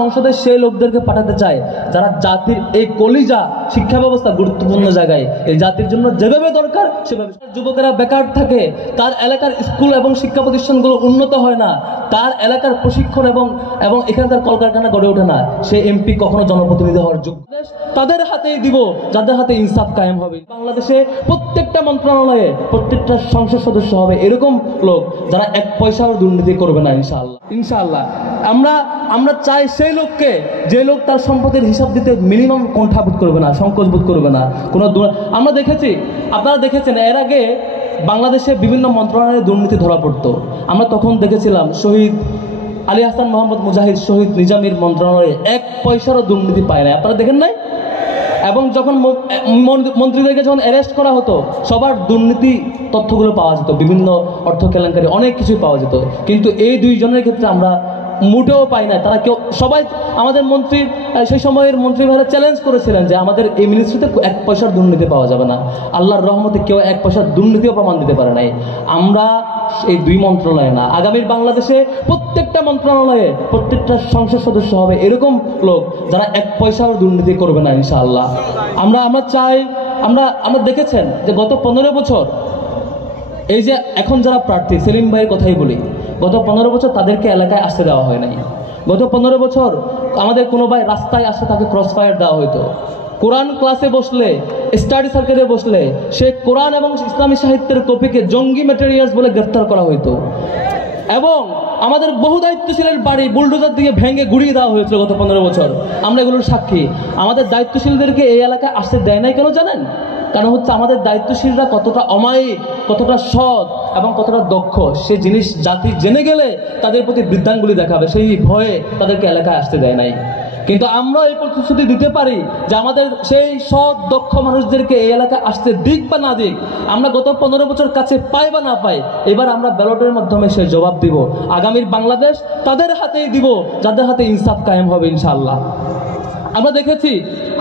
সংসদে সেই লোকদেরকে পাঠাতে চায় যারা জাতির এই কলিজা শিক্ষা ব্যবস্থা গুরুত্বপূর্ণ জায়গায় এই জাতির জন্য যেভাবে দরকার সেভাবে। যুবকেরা বেকার থাকে, তার এলাকার স্কুল এবং শিক্ষা প্রতিষ্ঠানগুলো উন্নত হয় না, তার এলাকার প্রশিক্ষণ এবং এখানকার কলকারখানা গড়ে ওঠে না, সে এমপি কখনো জনপ্রতিনিধি হওয়ার যোগ্য। তাদের হাতেই দিব যাদের হাতে ইনসাফ কায়েম হবে। বাংলাদেশে প্রত্যেকটা মন্ত্রণালয়ে প্রত্যেকটা সংসদ সদস্য হবে এরকম লোক যারা এক পয়সাও দুর্নীতি করবে না ইনশাআল্লাহ। ইনশাআল্লাহ আমরা চাই সেই লোককে যে লোক তার সম্পদের হিসাব দিতে মিনিমাম কণ্ঠাবোধ করবে না, সংকোচ বোধ করবে না। আমরা দেখেছি, আপনারা দেখেছেন এর আগে বাংলাদেশে বিভিন্ন মন্ত্রণালয়ে দুর্নীতি ধরা পড়তো। আমরা তখন দেখেছিলাম শহীদ আলী হাসান মোহাম্মদ মুজাহিদ শহীদ নিজামীর মন্ত্রণালয়ে এক পয়সারও দুর্নীতি পায় না, আপনারা দেখেন নাই? এবং যখন মন্ত্রীদেরকে যখন অ্যারেস্ট করা হতো সবার দুর্নীতি তথ্যগুলো পাওয়া যেত, বিভিন্ন অর্থ কেলেঙ্কারি অনেক কিছুই পাওয়া যেত, কিন্তু এই দুইজনের ক্ষেত্রে আমরা মোটেও পাই না। তারা কেউ সবাই আমাদের মন্ত্রী সেই সময়ের মন্ত্রী ভাইরা চ্যালেঞ্জ করেছিলেন যে আমাদের এই মিনিস্ট্রিতে এক পয়সার দুর্নীতি পাওয়া যাবে না। আল্লাহর রহমতে কেউ এক পয়সার দুর্নীতিও প্রমাণ দিতে পারে নাই। আমরা এই দুই মন্ত্রণালয়ে না, আগামীর বাংলাদেশে প্রত্যেকটা মন্ত্রণালয়ে প্রত্যেকটা সংসদ সদস্য হবে এরকম লোক যারা এক পয়সাও দুর্নীতি করবে না ইনশাআল্লাহ। আমরা চাই, আমরা দেখেছেন যে গত 15 বছর এই যে এখন যারা প্রার্থী, সেলিম ভাইয়ের কথাই বলি, গত 15 বছর তাদেরকে এলাকায় আসতে দেওয়া হয় নাই। গত 15 বছর আমাদের কোনো ভাই রাস্তায় আসলে তাকে ক্রস ফায়ার দেওয়া হইতো। কোরআন ক্লাসে বসলে, স্টাডি সার্কেলে বসলে সে কোরআন এবং ইসলামী সাহিত্যের কপিকে জঙ্গি ম্যাটেরিয়ালস বলে গ্রেফতার করা হইতো। এবং আমাদের বহু দায়িত্বশীলের বাড়ি বুলডোজার দিয়ে ভেঙে গুড়িয়ে দেওয়া হয়েছিল গত 15 বছর। আমরা এগুলোর সাক্ষী। আমাদের দায়িত্বশীলদেরকে এই এলাকায় আসতে দেয় নাই কেন জানেন? কারণ হচ্ছে আমাদের দায়িত্বশীলরা কতটা অমায়িক, কতটা সৎ এবং কতটা দক্ষ সে জিনিস জাতি জেনে গেলে তাদের প্রতি বৃদ্ধাঙ্গুলি দেখাবে, সেই ভয়ে তাদেরকে এলাকায় আসতে দেয় নাই। কিন্তু আমরা এই প্রতিশ্রুতি দিতে পারি যে আমাদের সেই সৎ দক্ষ মানুষদেরকে এই এলাকায় আসতে দিক বা না দিক, আমরা গত 15 বছর কাছে পাই বা না পাই, এবার আমরা ব্যালটের মাধ্যমে সে জবাব দিব। আগামীর বাংলাদেশ তাদের হাতেই দিব যাদের হাতে ইনসাফ কায়েম হবে ইনশাআল্লাহ। আমরা দেখেছি,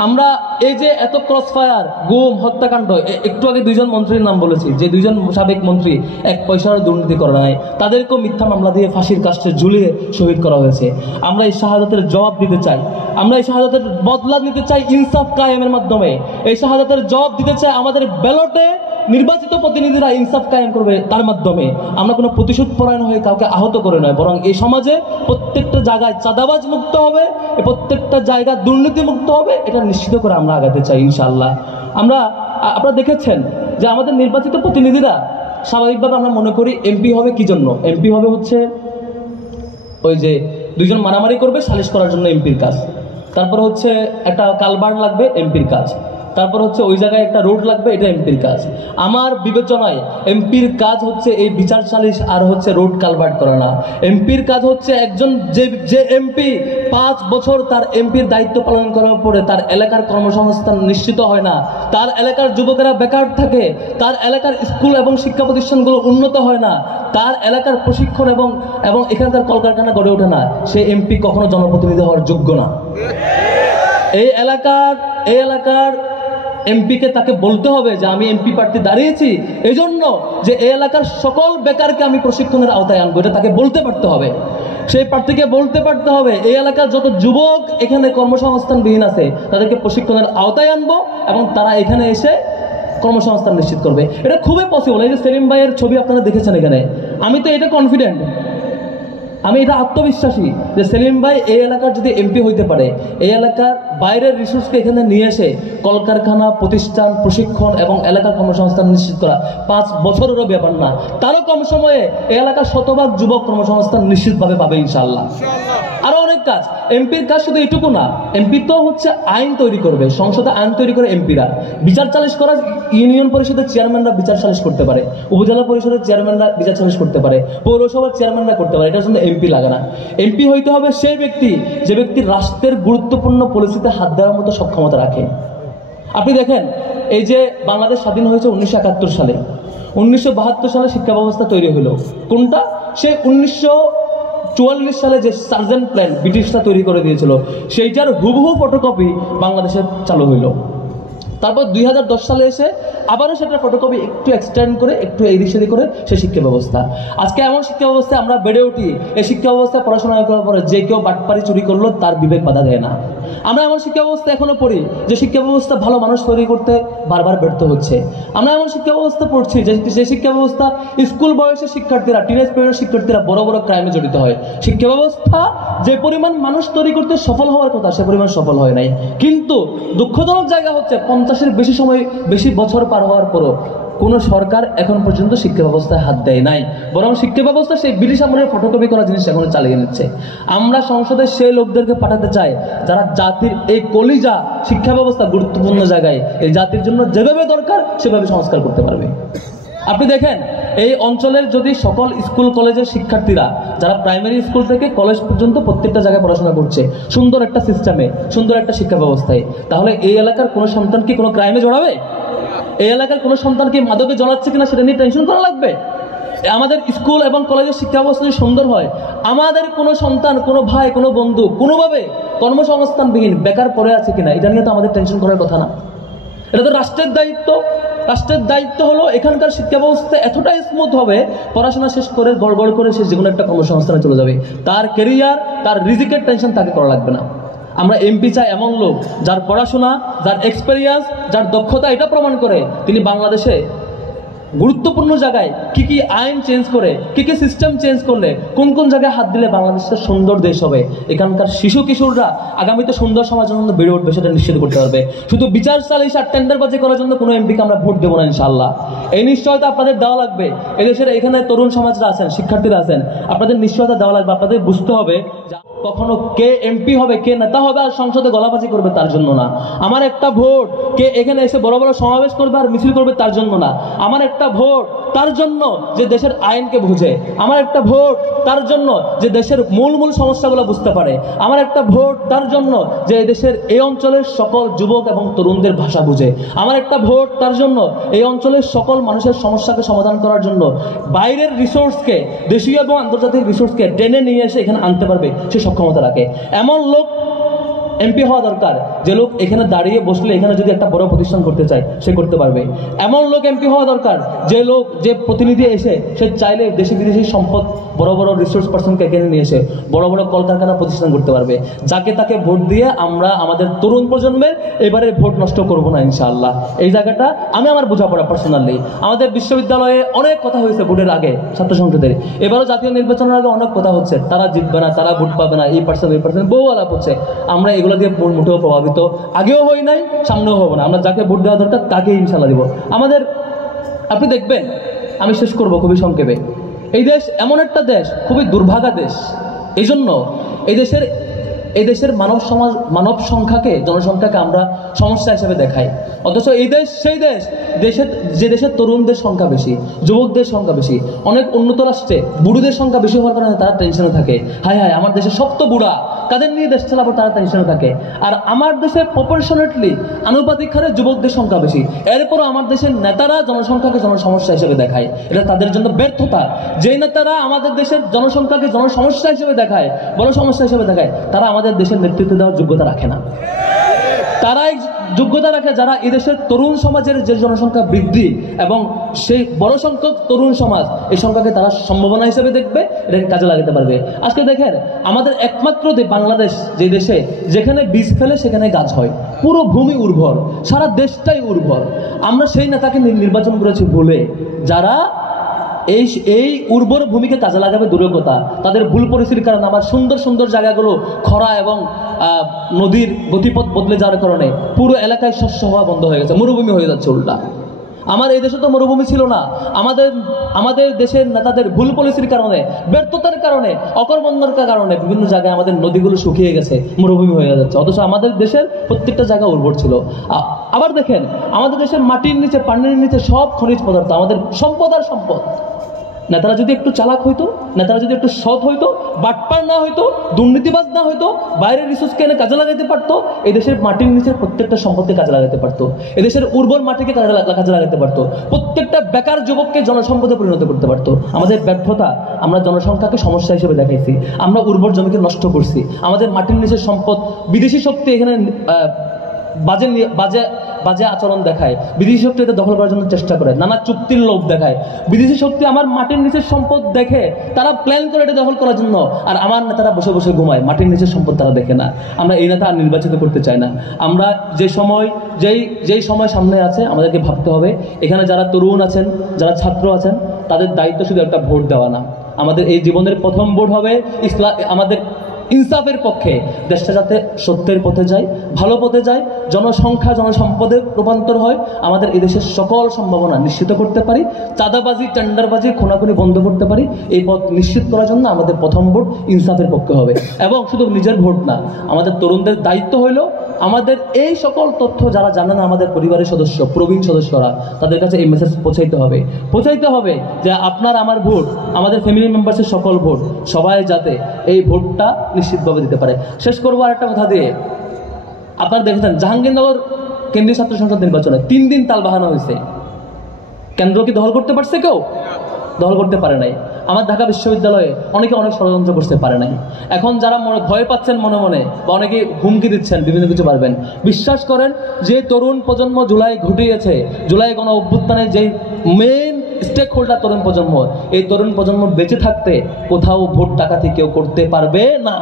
আমরা এই যে এত ক্রস ফায়ার, গুম, হত্যাকাণ্ড, একটু আগে দুইজন মন্ত্রীর নাম বলেছি যে দুইজন সাবেক মন্ত্রী এক পয়সারও দুর্নীতি করে নাই, তাদেরকেও মিথ্যা মামলা দিয়ে ফাঁসির কাস্টে ঝুলিয়ে শহীদ করা হয়েছে। আমরা এই শাহাদাতের জবাব দিতে চাই, আমরা এই শাহাদাতের বদলা নিতে চাই ইনসাফ কায়েমের মাধ্যমে। এই শাহাদাতের জবাব দিতে চাই আমাদের ব্যালটে নির্বাচিত প্রতিনিধিরা ইনসাফ কায়েম করবে, তার মাধ্যমে। আমরা কোনো প্রতিশোধ পরায়ণ হয়ে কাউকে আহত করে নয়, বরং এই সমাজে প্রত্যেকটা জায়গায় চাঁদাবাজ মুক্ত হবে, প্রত্যেকটা জায়গা দুর্নীতি মুক্ত হবে, এটা নিশ্চিত করে আমরা আগাতে চাই ইনশাআল্লাহ। আপনারা দেখেছেন যে আমাদের নির্বাচিত প্রতিনিধিরা স্বাভাবিকভাবে আমরা মনে করি এমপি হবে কি জন্য? এমপি হবে হচ্ছে ওই যে দুইজন মারামারি করবে সালিশ করার জন্য এমপির কাজ, তারপর হচ্ছে একটা কালভার্ট লাগবে এমপির কাজ, তারপর হচ্ছে ওই জায়গায় একটা রোড লাগবে, এটা এমপির কাজ। আমার বিবেচনায় এমপির কাজ হচ্ছে এই বিচার সালিশ আর হচ্ছে রোড কালভার্ট করা না। এমপির কাজ হচ্ছে একজন যে এমপি 5 বছর তার এমপির দায়িত্ব পালন করার পরে তার এলাকার কর্মসংস্থান নিশ্চিত হয় না, তার এলাকার যুবকেরা বেকার থাকে, তার এলাকার স্কুল এবং শিক্ষা প্রতিষ্ঠানগুলো উন্নত হয় না, তার এলাকার প্রশিক্ষণ এবং এখানকার কলকারখানা গড়ে ওঠে না, সে এমপি কখনো জনপ্রতিনিধি হওয়ার যোগ্য না। এই এলাকার এমপিকে তাকে বলতে হবে যে আমি এমপি প্রার্থী দাঁড়িয়েছি এই জন্য যে এই এলাকার সকল বেকারকে আমি প্রশিক্ষণের আওতায় আনবো, এটা তাকে বলতে পারতে হবে। সেই প্রার্থীকে বলতে পারতে হবে এই এলাকার যত যুবক এখানে কর্মসংস্থানবিহীন আছে তাদেরকে প্রশিক্ষণের আওতায় আনবো এবং তারা এখানে এসে কর্মসংস্থান নিশ্চিত করবে। এটা খুবই পসিবল। এই যে সেলিম ভাইয়ের ছবি আপনারা দেখেছেন এখানে, আমি তো এটা কনফিডেন্ট, আমি এটা আত্মবিশ্বাসী যে সেলিম ভাই এই এলাকার যদি এমপি হইতে পারে, এই এলাকার বাইরের রিসোর্সকে এখানে নিয়ে এসে কলকারখানা, প্রতিষ্ঠান, প্রশিক্ষণ এবং এলাকার কর্মসংস্থান নিশ্চিত করা 5 বছরেরও ব্যাপার না, তারও কম সময়ে এই এলাকার শতভাগ যুবক কর্মসংস্থান নিশ্চিতভাবে পাবে ইনশাআল্লাহ। আরো অনেক কাজ। এমপির কাজ শুধু এটুকু না, এমপি তো হচ্ছে আইন তৈরি করবে, সংসদে আইন তৈরি করে এমপিরা বিচার সালিশ করা, ইউনিয়ন পরিষদের চেয়ারম্যানরা বিচার সালিশ করতে পারে, উপজেলা পরিষদের চেয়ারম্যানরা বিচার সালিশ করতে পারে, পৌরসভার চেয়ারম্যানরা করতে পারে, এটার জন্য এমপি লাগে না। এমপি হইতে হবে সেই ব্যক্তি যে ব্যক্তি রাষ্ট্রের গুরুত্বপূর্ণ পলিসিতে হাত দেওয়ার মতো সক্ষমতা রাখে। আপনি দেখেন, এই যে বাংলাদেশ স্বাধীন হয়েছে 1971 সালে, 1972 সালে শিক্ষা ব্যবস্থা তৈরি হলো। কোনটা? সেই 1944 সালে যে সার্জেন্ট প্ল্যান ব্রিটিশরা তৈরি করে দিয়েছিল, সেইটার হুবহু ফটোকপি বাংলাদেশে চালু হইল। তারপর 2010 সালে এসে আবারও সেটা ফটোকপি একটু এক্সটেন্ড করে একটু এদিক সেদিক করে সে শিক্ষা ব্যবস্থা। আজকে এমন শিক্ষা ব্যবস্থায় আমরা বেড়ে উঠি, এই শিক্ষা ব্যবস্থায় পড়াশোনা করার পরে যে কেউ বাটপারি চুরি করলো তার বিবেক বাধা দেয় না। আমরা এমন শিক্ষা ব্যবস্থা এখনো পড়ি যে শিক্ষা ব্যবস্থা ভালো মানুষ তৈরি করতে বারবার ব্যর্থ হচ্ছে। আমরা এমন শিক্ষা ব্যবস্থা পড়ছি যে শিক্ষা ব্যবস্থা স্কুল বয়সের শিক্ষার্থীরা, টিনেজ পিরিয়ডের শিক্ষার্থীরা বড় বড় ক্রাইমে জড়িত হয়। শিক্ষা ব্যবস্থা যে পরিমাণ মানুষ তৈরি করতে সফল হওয়ার কথা সে পরিমাণ সফল হয় নাই। কিন্তু দুঃখজনক জায়গা হচ্ছে 50-এর বেশি বছর পার হওয়ার পরও কোনো সরকার এখন পর্যন্ত শিক্ষা ব্যবস্থায় হাত দেয় নাই, বরং শিক্ষা ব্যবস্থা সেই ব্রিটিশ আমলের ফটোকপি করা জিনিস এখনো চালিয়ে নিচ্ছে। আমরা সংসদে সেই লোকদেরকে পাঠাতে চাই যারা জাতির এই কলিজা শিক্ষা ব্যবস্থা গুরুত্বপূর্ণ জায়গায় এই জাতির জন্য যেভাবে দরকার সেভাবে সংস্কার করতে পারবে। আপনি দেখেন এই অঞ্চলের যদি সকল স্কুল কলেজের শিক্ষার্থীরা যারা প্রাইমারি স্কুল থেকে কলেজ পর্যন্ত প্রত্যেকটা জায়গায় পড়াশোনা করছে সুন্দর একটা সিস্টেমে, সুন্দর একটা শিক্ষা ব্যবস্থায়, তাহলে এই এলাকার কোনো সন্তান কি কোনো ক্রাইমে জড়াবে? এই এলাকার কোনো সন্তান কি মাদকে জড়াচ্ছে কিনা সেটা নিয়ে টেনশন করা লাগবে? আমাদের স্কুল এবং কলেজের শিক্ষা ব্যবস্থা যদি সুন্দর হয়, আমাদের কোনো সন্তান, কোনো ভাই, কোনো বন্ধু কোনোভাবে কর্মসংস্থানবিহীন বেকার পড়ে আছে কিনা এটা নিয়ে তো আমাদের টেনশন করার কথা না। এটা তো রাষ্ট্রের দায়িত্ব। রাষ্ট্রের দায়িত্ব হলো এখানকার শিক্ষা ব্যবস্থা এতটাই স্মুথ হবে, পড়াশোনা শেষ করে গড়গড় করে সে যেকোনো একটা কর্মসংস্থানে চলে যাবে, তার ক্যারিয়ার, তার রিজিকের টেনশন তাকে করা লাগবে না। আমরা এমপি চাই এমন লোক যার পড়াশোনা, যার এক্সপেরিয়েন্স, যার দক্ষতা এটা প্রমাণ করে তিনি বাংলাদেশে গুরুত্বপূর্ণ জায়গায় কি কি আইন চেঞ্জ করে, কি কি সিস্টেম চেঞ্জ করলে কোন কোন জায়গায় হাত দিলে বাংলাদেশের সুন্দর দেশ হবে, এখানকার শিশু কিশোররা আগামীতে সুন্দর সমাজের জন্য বেড়ে উঠবে সেটা নিশ্চিত করতে পারবে। শুধু বিচার চালিয়ে আর টেন্ডারবাজি করার জন্য কোনো এমপিকে আমরা ভোট দেবো না ইনশাআল্লাহ। এই নিশ্চয়তা আপনাদের দেওয়া লাগবে। এদেশের এখানে তরুণ সমাজরা আছেন, শিক্ষার্থীরা আছেন, আপনাদের নিশ্চয়তা দেওয়া লাগবে। আপনাদের বুঝতে হবে কখনো কে এমপি হবে, কে নেতা হবে আর সংসদে গলাবাজি করবে তার জন্য না। আমার একটা ভোট কে এখানে এসে বড় বড় সমাবেশ করবে আর মিছিল করবে তার জন্য না। আমার একটা ভোট তার জন্য যে দেশের আইনকে বুঝে, আমার একটা ভোট তার জন্য যে দেশের মূল সমস্যাগুলো বুঝতে পারে, আমার একটা ভোট তার জন্য যে দেশের এই অঞ্চলের সকল যুবক এবং তরুণদের ভাষা বুঝে, আমার একটা ভোট তার জন্য এই অঞ্চলের সকল মানুষের সমস্যাকে সমাধান করার জন্য বাইরের রিসোর্সকে, দেশীয় এবং আন্তর্জাতিক রিসোর্সকে টেনে নিয়ে এসে এখানে আনতে পারবে সে সক্ষমতা রাখে। এমন লোক এমপি হওয়া দরকার যে লোক এখানে দাঁড়িয়ে বসলে এখানে যদি একটা বড় প্রতিষ্ঠান করতে চায় সে করতে পারবে। এমন লোক এমপি হওয়া দরকার যে প্রতিনিধি এসে সে চাইলে দেশি বিদেশি সম্পদ, বড় বড় রিসোর্স পার্সনকে এখানে নিয়ে এসে বড় বড় কলকারখানা প্রতিষ্ঠান করতে পারবে। যাকে তাকে ভোট দিয়ে আমরা আমাদের তরুণ প্রজন্মের এবারে ভোট নষ্ট করব না ইনশাআল্লাহ। এই জায়গাটা আমি আমার বোঝাপড়া পার্সোনালি। আমাদের বিশ্ববিদ্যালয়ে অনেক কথা হয়েছে ভোটের আগে, ছাত্র সংসদের, এবারও জাতীয় নির্বাচনের আগে অনেক কথা হচ্ছে, তারা জিতবে না, তারা ভোট পাবে না, এই পার্সেন্ট বহু আলাপ হচ্ছে। আমরা এগুলো দিয়ে মোটেও প্রভাবিত আগেও হই নাই, সামনেও হবো না। আমরা যাকে ভোট দেওয়া দরকার তাকে ইনশাআল্লাহ দিব। আমাদের আপনি দেখবেন, আমি শেষ করব খুবই সংক্ষেপে, এই দেশ এমন একটা দেশ, খুবই দুর্ভাগা দেশ। এই জন্য এই দেশের মানব সংখ্যাকে, জনসংখ্যাকে আমরা সমস্যা হিসেবে দেখাই, অথচ এই দেশ সেই যে দেশের তরুণদের সংখ্যা বেশি, যুবকদের সংখ্যা বেশি। অনেক উন্নত রাষ্ট্রে বুড়োদের সংখ্যা বেশি হওয়ার কারণে তারা টেনশনে থাকে, হায় হায় আমার দেশে সব তো বুড়া, কাদের নিয়ে দেশ চালাবো, তারা টেনশনে থাকে। আর আমার দেশে প্রপোর্শনেটলি আনুপাতিক হারে যুবকদের সংখ্যা বেশি, এরপরও আমার দেশের নেতারা জনসংখ্যাকে জনসমস্যা হিসেবে দেখায়। এটা তাদের জন্য ব্যর্থতা। যেই নেতারা আমাদের দেশের জনসংখ্যাকে জনসমস্যা হিসেবে দেখায়, বড় সমস্যা হিসেবে দেখায়, তারা আমাদের দেশের নেতৃত্ব দেওয়ার যোগ্যতা রাখে না। তারাই যোগ্যতা রাখে যারা এদেশের তরুণ সমাজের যে জনসংখ্যা বৃদ্ধি এবং সেই বড় সংখ্যক তরুণ সমাজ, এই সংখ্যাকে তারা সম্ভাবনা হিসেবে দেখবে, এটাকে কাজে লাগাতে পারবে। আজকে দেখেন আমাদের একমাত্র বাংলাদেশ যে দেশে যেখানে বীজ ফেলে সেখানে গাছ হয়, পুরো ভূমি উর্বর, সারা দেশটাই উর্বর। আমরা সেই নেতাকে নির্বাচন করেছি ভুলে, যারা এই উর্বর ভূমিকে কাজে লাগাবে দূরের কথা, তাদের ভুল পরিস্থিতির কারণে আমার সুন্দর সুন্দর জায়গাগুলো খরা এবং নদীর গতিপথ বদলে যাওয়ার কারণে পুরো এলাকায় শস্য হওয়া বন্ধ হয়ে গেছে, মরুভূমি হয়ে যাচ্ছে উল্টা। আমার এই দেশে তো মরুভূমি ছিল না, আমাদের দেশের নেতাদের ভুল পলিসির কারণে, ব্যর্থতার কারণে, অকর্মণ্যের কারণে বিভিন্ন জায়গায় আমাদের নদীগুলো শুকিয়ে গেছে, মরুভূমি হয়ে যাচ্ছে, অথচ আমাদের দেশের প্রত্যেকটা জায়গা উর্বর ছিল। আবার দেখেন আমাদের দেশের মাটির নিচে, পানির নিচে সব খনিজ পদার্থ, আমাদের সম্পদ আর সম্পদ। নেতারা যদি একটু চালাক হইতো, নেতারা যদি একটু সৎ হইতো, বাটপার না হইতো, দুর্নীতিবাজ না হইতো, বাইরের রিসোর্সকে এনে কাজে লাগাইতে পারতো, এই দেশের মাটির নিচের প্রত্যেকটা সম্পদকে কাজে লাগাতে পারতো, এদেশের উর্বর মাটিকে কাজে লাগাতে পারতো, প্রত্যেকটা বেকার যুবককে জনসম্পদে পরিণত করতে পারতো। আমাদের ব্যর্থতা, আমরা জনসংখ্যাকে সমস্যা হিসেবে দেখাইছি, আমরা উর্বর জমিকে নষ্ট করছি, আমাদের মাটির নিচের সম্পদ বিদেশি শক্তি এখানে বাজে আচরণ দেখায়, বিদেশি শক্তি এদের দখল করার জন্য চেষ্টা করে, নানা চুক্তির লোভ দেখায়। বিদেশি শক্তি আমার মাটির নিচের সম্পদ দেখে তারা প্ল্যান করে এটা দখল করার জন্য, আর আমার নেতারা বসে বসে ঘুমায়, মাটির নিচের সম্পদ তারা দেখে না। আমরা এই নেতা আর নির্বাচিত করতে চাই না। আমরা যেই সময় সামনে আছে আমাদেরকে ভাবতে হবে, এখানে যারা তরুণ আছেন, যারা ছাত্র আছেন, তাদের দায়িত্ব শুধু একটা ভোট দেওয়া না। আমাদের এই জীবনের প্রথম ভোট হবে আমাদের ইনসাফের পক্ষে, দেশটা যাতে সত্যের পথে যায়, ভালো পথে যায়, জনসংখ্যা জনসম্পদে রূপান্তর হয়, আমাদের এই দেশের সকল সম্ভাবনা নিশ্চিত করতে পারি, চাঁদাবাজি টেন্ডারবাজি খুনাখুনি বন্ধ করতে পারি। এই পথ নিশ্চিত করার জন্য আমাদের প্রথম ভোট ইনসাফের পক্ষে হবে। এবং শুধু নিজের ভোট না, আমাদের তরুণদের দায়িত্ব হইল আমাদের এই সকল তথ্য যারা জানে না, আমাদের পরিবারের সদস্য প্রবীণ সদস্যরা, তাদের কাছে এই মেসেজ পৌঁছাইতে হবে যে আপনার আমার ভোট, আমাদের ফ্যামিলি মেম্বার্সের সকল ভোট, সবাই যাতে এই ভোটটা নিশ্চিতভাবে দিতে পারে। শেষ করবো আরেকটা কথা দিয়ে। আপনারা দেখেছেন জাহাঙ্গীরনগর কেন্দ্রীয় ছাত্র সংসদ নির্বাচনে 3 দিন তাল বাহানো হয়েছে। কেন্দ্র কি দখল করতে পারছে? কেউ দখল করতে পারে নাই। আমার ঢাকা বিশ্ববিদ্যালয়ে অনেকে অনেক ষড়যন্ত্র করতে পারে নাই। এখন যারা ভয় পাচ্ছেন মনে মনে, বা অনেকে হুমকি দিচ্ছেন বিভিন্ন কিছু পারবেন, বিশ্বাস করেন যে তরুণ প্রজন্ম জুলাই ঘটিয়েছে, জুলাই গণ অভ্যুত্থানে যেই মেইন স্টেক হোল্ডার তরুণ প্রজন্ম, এই তরুণ প্রজন্ম বেঁচে থাকতে কোথাও ভোট ডাকাতি কেউ করতে পারবে না।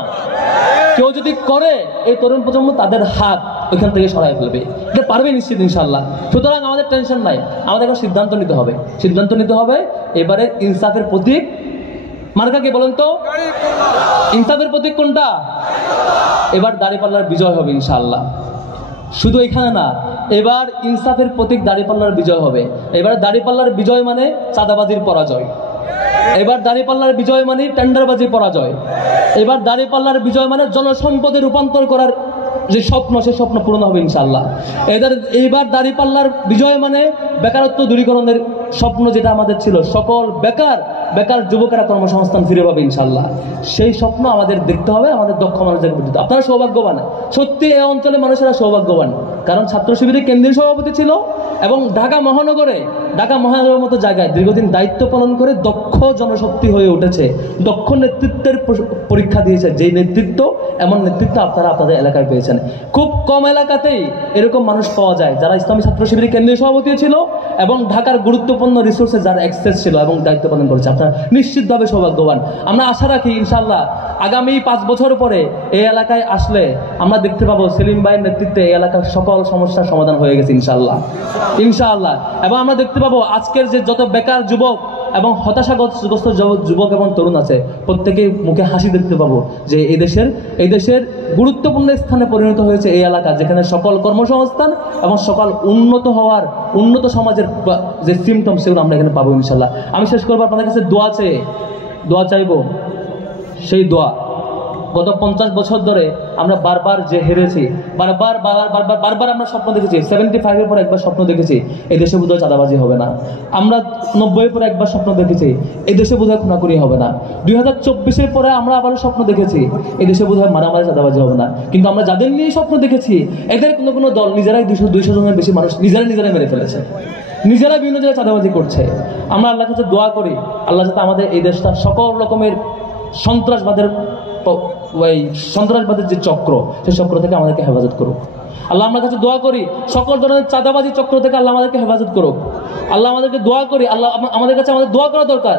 কেউ যদি করে, এই তরুণ প্রজন্ম তাদের হাত ওইখান থেকে সরাই ফেলবে, এটা পারবে নিশ্চিত ইনশাল্লাহ। সুতরাং আমাদের টেনশন নাই, আমাদের এখন সিদ্ধান্ত নিতে হবে। এবারে ইনসাফের প্রতীক মার্কা কে বলেন তো? ইনসাফের প্রতীক কোনটা? এবার দাঁড়িপাল্লার বিজয় হবে ইনশাআল্লাহ। শুধু এখানে না, এবার ইনসাফের প্রতীক দাঁড়িপাল্লার বিজয় হবে। এবার দাঁড়িপাল্লার বিজয় মানে চাঁদাবাজির পরাজয়, এবার দাঁড়িপাল্লার বিজয় মানে টেন্ডারবাজির পরাজয়, এবার দাঁড়িপাল্লার বিজয় মানে জনসম্পদে রূপান্তর করার যে স্বপ্ন, সেই স্বপ্ন পূরণ হবে ইনশাআল্লাহ। এইবার দাঁড়িপাল্লার বিজয় মানে বেকারত্ব দূরীকরণের স্বপ্ন যেটা আমাদের ছিল, সকল বেকার যুবকেরা কর্মসংস্থান ফিরে পাবে ইনশাআল্লাহ। সেই স্বপ্ন আমাদের দেখতে হবে, আমাদের দক্ষ মানুষদের প্রতি। আপনারা সৌভাগ্যবান, সত্যি এই অঞ্চলের মানুষেরা সৌভাগ্যবান, কারণ ছাত্র শিবিরের কেন্দ্রীয় সভাপতি ছিল এবং ঢাকা মহানগরের মতো জায়গায় দীর্ঘদিন দায়িত্ব পালন করে দক্ষ জনশক্তি হয়ে উঠেছে, দক্ষ নেতৃত্বের পরীক্ষা দিয়েছে। যেই নেতৃত্ব, এমন নেতৃত্ব আপনারা আপনাদের এলাকায় পেয়েছেন। খুব কম এলাকাতেই এরকম মানুষ পাওয়া যায় যারা ইসলামী ছাত্র শিবিরের কেন্দ্রীয় সভাপতি ছিল এবং ঢাকার গুরুত্বপূর্ণ রিসোর্সে যারা অ্যাক্সেস ছিল এবং দায়িত্ব পালন করেছে। আপনারা নিশ্চিতভাবে সৌভাগ্যবান। আমরা আশা রাখি ইনশাআল্লাহ আগামী 5 বছর পরে এই এলাকায় আসলে আমরা দেখতে পাবো সেলিম ভাইয়ের নেতৃত্বে এই এলাকার সকল সমস্যার সমাধান হয়ে গেছে ইনশাআল্লাহ। এবং আমরা দেখতে পাবো আজকের যে যত বেকার যুবক এবং হতাশাগ্রস্ত যুবক এবং তরুণ আছে, প্রত্যেকেই মুখে হাসি দেখতে পাবো যে এই দেশের গুরুত্বপূর্ণ স্থানে পরিণত হয়েছে এই এলাকা, যেখানে সকল কর্মসংস্থান এবং সকল উন্নত সমাজের যে সিমটম, সেগুলো আমরা এখানে পাবো ইনশাল্লাহ। আমি শেষ করবো আপনাদের কাছে দোয়া চাইবো। সেই দোয়া গত 50 বছর ধরে আমরা বারবার যে হেরেছি, বারবার আমরা স্বপ্ন দেখেছি। 75-এর পর একবার স্বপ্ন দেখেছি এই দেশে বোধহয় চাঁদাবাজি হবে না। আমরা 90-এর পরে একবার স্বপ্ন দেখেছি এই দেশে বোধহয় খুনাখুনি হবে না। 2024-এর পরে আমরা আবারও স্বপ্ন দেখেছি এই দেশে বোধহয় মারামারি চাঁদাবাজি হবে না। কিন্তু আমরা যাদের নিয়ে স্বপ্ন দেখেছি, এদের কোনো দল নিজেরাই 200 জনের বেশি মানুষ নিজেরাই মেরে ফেলেছে, নিজেরা বিভিন্ন জায়গায় চাঁদাবাজি করছে। আমরা আল্লাহর কাছে দোয়া করি, আল্লাহ যাতে আমাদের এই দেশটা সকল রকমের সন্ত্রাসবাদের যে চক্র, সেই চক্র থেকে আমাদেরকে হেফাজত করুক। আল্লাহ আমার কাছে দোয়া করি, সকল ধরনের চাঁদাবাজি চক্র থেকে আল্লাহ আমাদেরকে হেফাজত করুক। আল্লাহ আমাদেরকে দোয়া করি, আল্লাহ আমাদের কাছে আমাদের দোয়া করা দরকার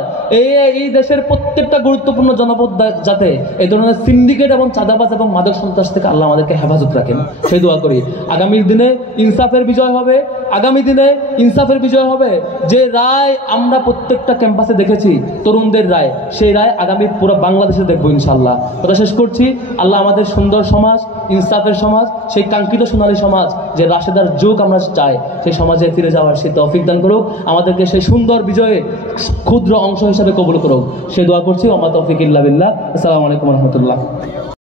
এই দেশের প্রত্যেকটা গুরুত্বপূর্ণ জনপদ যাতে এই ধরনের সিন্ডিকেট এবং চাঁদাবাজ এবং মাদক সন্ত্রাস থেকে আল্লাহ আমাদেরকে হেফাজত রাখেন, সেই দোয়া করি। আগামী দিনে ইনসাফের বিজয় হবে। যে রায় আমরা প্রত্যেকটা ক্যাম্পাসে দেখেছি, তরুণদের রায়, সেই রায় আগামী পুরো বাংলাদেশে দেখবো ইনশাআল্লাহ। কথা শেষ করছি, আল্লাহ আমাদের সুন্দর সমাজ, ইনসাফের সমাজ, সেই কাঙ্ক্ষিত সোনালী সমাজ, যে রাশেদার যুগ আমরা চাই, সেই সমাজে ফিরে যাওয়ার সেই তৌফিক দান করুক। আমাদেরকে সেই সুন্দর বিজয়ে ক্ষুদ্র অংশ হিসাবে কবুল করুক, সে দোয়া করছি। ওয়া মা তৌফিক ইল্লা বিল্লাহ। আসসালামু আলাইকুম ওয়া রাহমাতুল্লাহ।